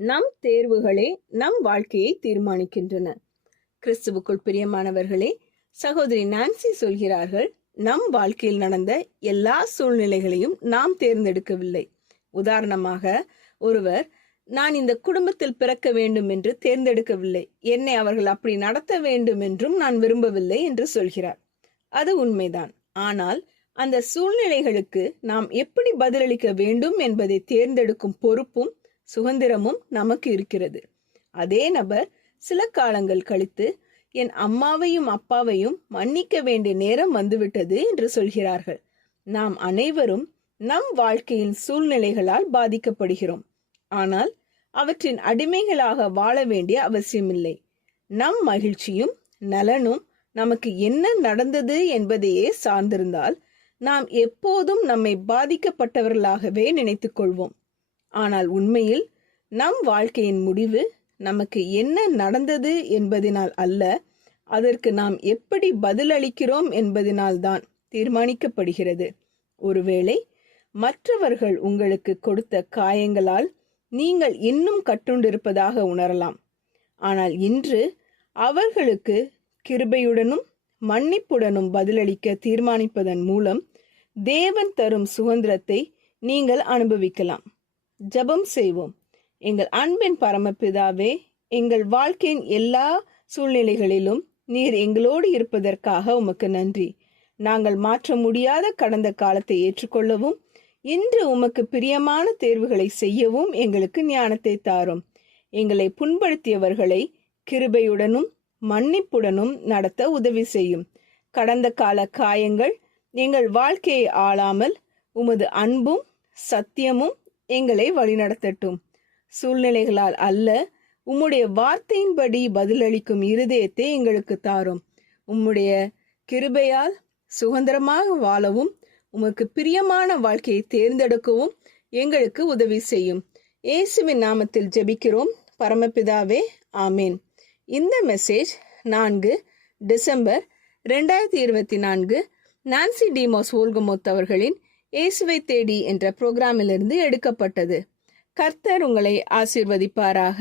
நம் தேர்வுகளே நம் வாழ்க்கையை தீர்மானிக்கின்றன. கிறிஸ்துவுக்குள் பிரியமானவர்களே, சகோதரி நான்சி சொல்கிறார்கள், நம் வாழ்க்கையில் நடந்த எல்லா சூழ்நிலைகளையும் நாம் தேர்ந்தெடுக்கவில்லை. உதாரணமாக, ஒருவர் நான் இந்த குடும்பத்தில் பிறக்க வேண்டும் என்று தேர்ந்தெடுக்கவில்லை, என்னை அவர்கள் அப்படி நடத்த வேண்டும் என்றும் நான் விரும்பவில்லை என்று சொல்கிறார். அது உண்மைதான். ஆனால் அந்த சூழ்நிலைகளுக்கு நாம் எப்படி பதிலளிக்க வேண்டும் என்பதை தேர்ந்தெடுக்கும் பொறுப்பும் சுதந்திரமும் நமக்கு இருக்கிறது. அதே நபர் சில காலங்கள் கழித்து என் அம்மாவையும் அப்பாவையும் மன்னிக்க வேண்டிய நேரம் வந்துவிட்டது என்று சொல்கிறார்கள். நாம் அனைவரும் நம் வாழ்க்கையின் சூழ்நிலைகளால் பாதிக்கப்படுகிறோம். ஆனால் அவற்றின் அடிமைகளாக வாழ வேண்டிய அவசியமில்லை. நம் மகிழ்ச்சியும் நலனும் நமக்கு என்ன நடந்தது என்பதையே சார்ந்திருந்தால் நாம் எப்போதும் நம்மை பாதிக்கப்பட்டவர்களாகவே நினைத்துக் கொள்வோம். ஆனால் உண்மையில் நம் வாழ்க்கையின் முடிவு நமக்கு என்ன நடந்தது என்பதனால் அல்ல, அதற்கு நாம் எப்படி பதிலளிக்கிறோம் என்பதனால் தான் தீர்மானிக்கப்படுகிறது. ஒருவேளை மற்றவர்கள் உங்களுக்கு கொடுத்த காயங்களால் நீங்கள் இன்னும் கட்டுண்டிருப்பதாக உணரலாம். ஆனால் இன்று அவர்களுக்கு கிருபையுடனும் மன்னிப்புடனும் பதிலளிக்க தீர்மானிப்பதன் மூலம் தேவன் தரும் சுதந்திரத்தை நீங்கள் அனுபவிக்கலாம். ஜெபம் செய்வோம். எங்கள் அன்பின் பரமபிதாவே, எங்கள் வாழ்க்கையின் எல்லா சூழ்நிலைகளிலும் நீர் எங்களோடு இருப்பதற்காக உமக்கு நன்றி. நாங்கள் மாற்ற முடியாத கடந்த காலத்தை ஏற்றுக்கொள்ளவும் இன்று உமக்கு பிரியமான தேர்வுகளை செய்யவும் எங்களுக்கு ஞானத்தை தாரும். எங்களை புண்படுத்தியவர்களை கிருபையுடனும் மன்னிப்புடனும் நடத்த உதவி செய்யும். கடந்த கால காயங்கள் எங்கள் வாழ்க்கையை ஆளாமல் உமது அன்பும் சத்தியமும் எங்களை வழிநடத்தட்டும். சூழ்நிலைகளால் அல்ல, உம்முடைய வார்த்தையின்படி பதிலளிக்கும் இருதயத்தை எங்களுக்கு தாரும். உம்முடைய கிருபையால் சுதந்திரமாக வாழவும் உமக்கு பிரியமான வாழ்க்கையை தேர்ந்தெடுக்கவும் எங்களுக்கு உதவி செய்யும். இயேசுவின் நாமத்தில் ஜெபிக்கிறோம் பரமபிதாவே, ஆமேன். இந்த மெசேஜ் 4 டிசம்பர் 2024 நான்சி டிமோஸ் வோல்கமோத் அவர்களின் இயேசுவை தேடி என்ற புரோகிராமிலிருந்து எடுக்கப்பட்டது. கர்த்தர் உங்களை ஆசீர்வதிப்பாராக.